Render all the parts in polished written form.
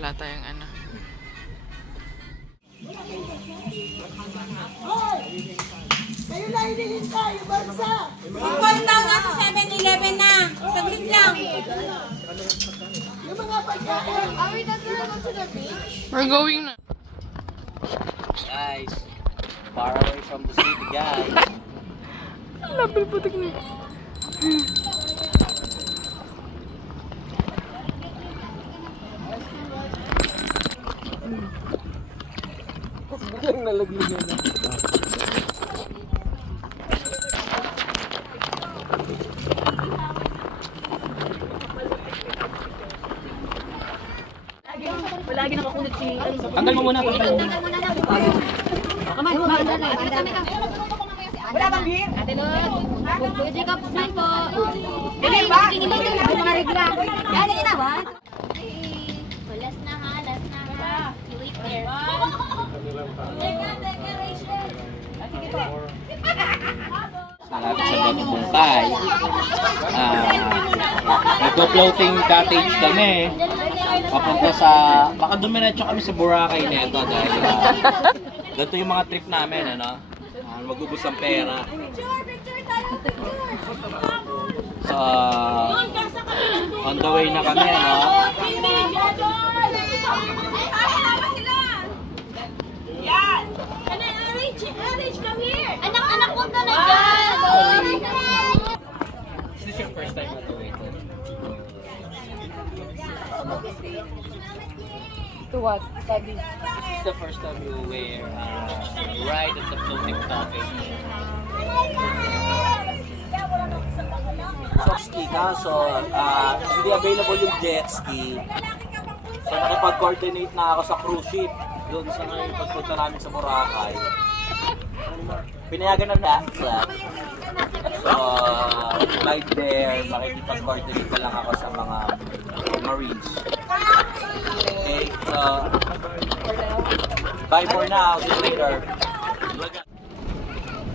Wala tayong ano. Kayo na hinihintay, yung bansa! Ikaw daw nasa 7-Eleven na. Saglit lang. Yung mga pagkain! Are we not gonna go to the beach? We're going na. Guys, far away from the city, guys. Lapil putik na. Biglang nalaglag yun. Palagi nakakunod si... Tanggal mo muna. Wala bang beer? Ate Lud, pwede ka smile po. Dili ba? Mga regla. Yan na ginawan. Last na ha, last na ha. You wait there. Malapit sa Bangkay. Nagpo-floating cottage kami. Papunta sa... Baka dumiretso kami sa Boracay neto dahil ganito yung mga trip namin, ano? Magubos ang pera. So, on the way na kami, no? Yan! Anak-anak ko na dyan. Is this your first time at the way? To what? Study. This is the first time you wear ride at the floating cottage. So, ski ka, so hindi available yung jet ski. So, nakipag-coordinate na ako sa cruise ship doon sa ngayon pagpunta namin sa Boracay. Pinayagan ng NASA. So, right there, makikipag-coordinate pa lang ako sa mga Marines. Okay, so, bye for now, see you later.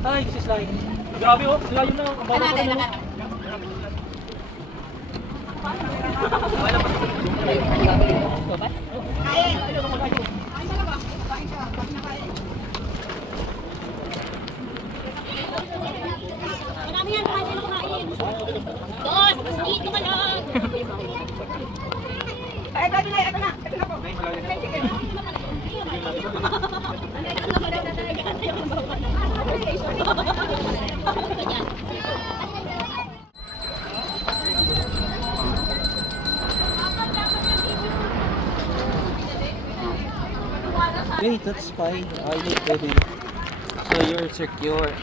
Hi, this is Lai. Grabe oh, layo na. Ang baba ko na. Marami yan, kumain na kumain. Boss, dito ka lang. Ay, dati na, ito na. Ito na po. Wait, that's fine. I need ready. So you're secure.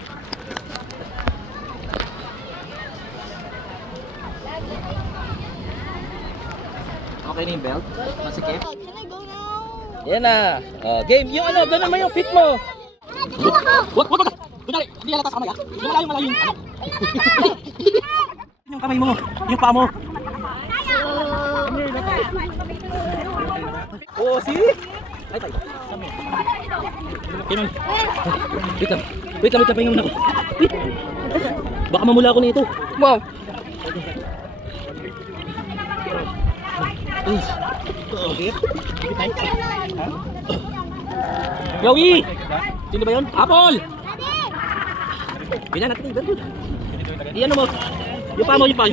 Okay na yung belt? Masikip? Can I go now? Yan na. Game. Yung ano, doon naman yung fit mo. Wag. Kunwari, hindi halata sa kamay ah. Yung malayo yung ano. Yung kamay mo, yung paa mo. Oh, see? Ay, tay. Kinong. Wait lang, pahinga muna ako. Wait. Baka mamula ako nito. Wow! Yogi! Sino ba yun? Apple! Ganyan natin. Iyan mo. Yung paa mo, yung paa.